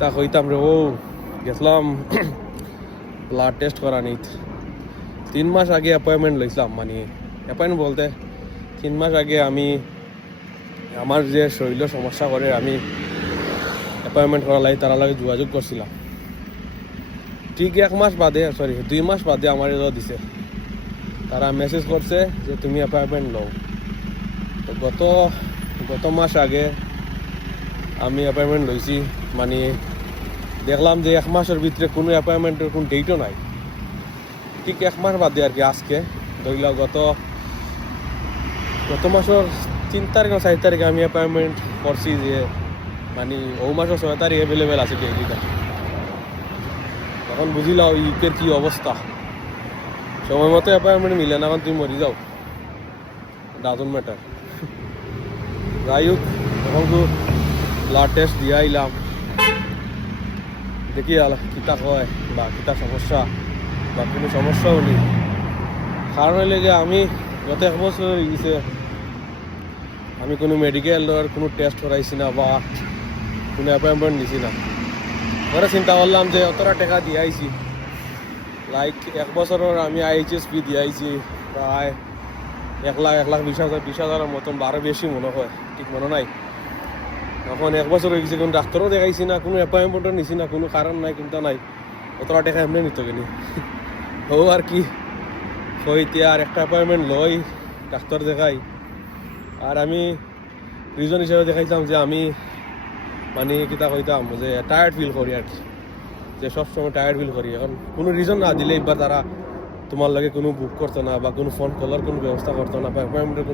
তা কইতাম রে ও গেছিলাম ব্লাড টেস্ট করা নিত 3 মাস আগে অ্যাপয়েন্টমেন্ট লইছিলাম, মানে অ্যাপয়েন্টমেন্ট বলতে 3 মাস আগে আমি আমার যে শরীর সমস্যা করে আমি অ্যাপয়েন্টমেন্ট করা লাগে তারা লাগে যোগাযোগ করছিলাম। ঠিক 1 মাস বাদে 2 মাস বাদে আমার এলো দিছে, তারা মেসেজ করছে যে তুমি অ্যাপয়েন্টমেন্ট নাও। তো গত মাস আগে আমি অ্যাপয়েন্টমেন্ট লইছি, মানে দেখলাম যে 1 মাসের ভিতরে কোনো অ্যাপয়েন্টমেন্টের কোনো ডেটও নাই। ঠিক 1 মাস বাদে আর কি আজকে ধরিল গত মাসের 3 তারিখ 4 তারিখে আমি অ্যাপয়েন্টমেন্ট করছি, যে মানে ও মাসের 6 তারিখ অ্যাভেলেবেল আছে ডেটটা। তখন বুঝিলাম ইউকের কি অবস্থা, সময় মতো অ্যাপয়েন্টমেন্ট মিলে না, এখন তুমি মরি যাও, ডাজন্ট ম্যাটার। যাই হোক তখন তো ব্লাড টেস্ট দিয়ে আইলাম, দেখি কিতা হয় বা কিতা সমস্যা বা কোনো সমস্যাও নেই। কারণ হইলে যে আমি গত 1 বছর হয়ে গেছে আমি কোনো মেডিকেলের কোনো টেস্ট করাইছি না বা কোনো অ্যাপয়েন্টমেন্ট নিছি না। পরে চিন্তা করলাম যে অতটা টাকা দিয়ে আইছি, লাইক 1 বছরের আমি IHSP দিয়ে আইছি প্রায় 1,20,000 মতন, আরও বেশি মনে হয়, ঠিক মনে নাই। এখন 1 বছর হয়ে গেছে, কোনো ডাক্তারও দেখাইছি না, কোনো অ্যাপয়েন্টমেন্টও নিছি না, কোনো কারণ নাই, চিন্তা নাই, অতটা টাকা এমনি নিত গেলি ও আর কি হইতে আর একটা অ্যাপয়েন্টমেন্ট লই ডাক্তার দেখাই। আর আমি রিজন হিসেবে দেখাইতাম যে আমি মানে কিতা কইতাম যে টায়ার্ড ফিল করি আর কি, যে সবসময় টায়ার্ড ফিল করি। এখন কোনো রিজন না দিলে একবার তারা তোমার লাগে কোনো বুক করতো না বা কোনো ফোন কলার কোনো ব্যবস্থা করতো না বা অ্যাপয়েন্টমেন্টের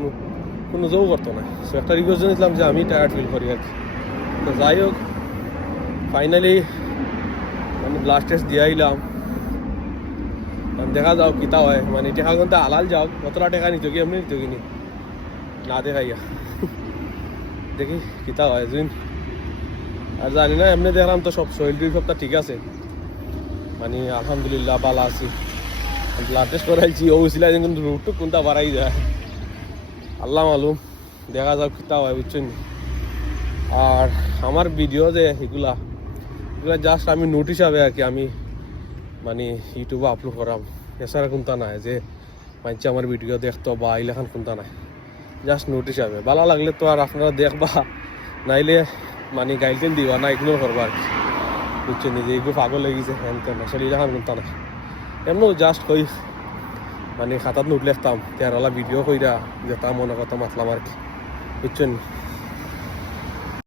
কোনো জোও করতো না। সো একটা রিকোয়েস্ট জানিয়েছিলাম যে আমি টায়ার্ড ফিল করি আর কি। তো যাই হোক ফাইনালি আমি ব্লাড টেস্ট দিয়ে আইলাম, দেখা যাও কিতা হয়, মানে টাকা কিন্তু আলাল যাও, কতটা টাকা নিত কি এমনি নিত কিনি না দেখাইয়া দেখি কিতা হয় দিন। আর জানি না এমনি দেখলাম তো সব শরীর সবটা ঠিক আছে, মানে আলহামদুলিল্লাহ ভালো আছি। ব্লাড টেস্ট করাইছি ও ছিল কিন্তু রুটটুক কোনটা বাড়াই যায়, আল্লাহ মালুম, দেখা যাও কিতা হয় বুঝছেন। আর আমার ভিডিও যে এগুলা জাস্ট আমি নোট হিসাবে আর কি আমি মানে ইউটিউবে আপলোড করাম, এছাড়া কোনটা নাই যে মানছে আমার ভিডিও দেখতো বা এইলাখান কোনটা নাই, জাস্ট নোট হিসাবে। ভালো লাগলে তো আর আপনারা দেখবা, নাইলে মানে গাইডলাইন দিবা না, ইগনোর করবা আর কি বুঝছেন, যে এগুলো পাগল লেগেছে হ্যান তেন, আসলে এইলাখান কোনটা নাই। এমনও জাস্ট কই মানে খাতাত নোট লিখতাম, তেরোলা ভিডিও কইরা যেতাম মনে কথা মাতলাম আর কি বুঝছেন।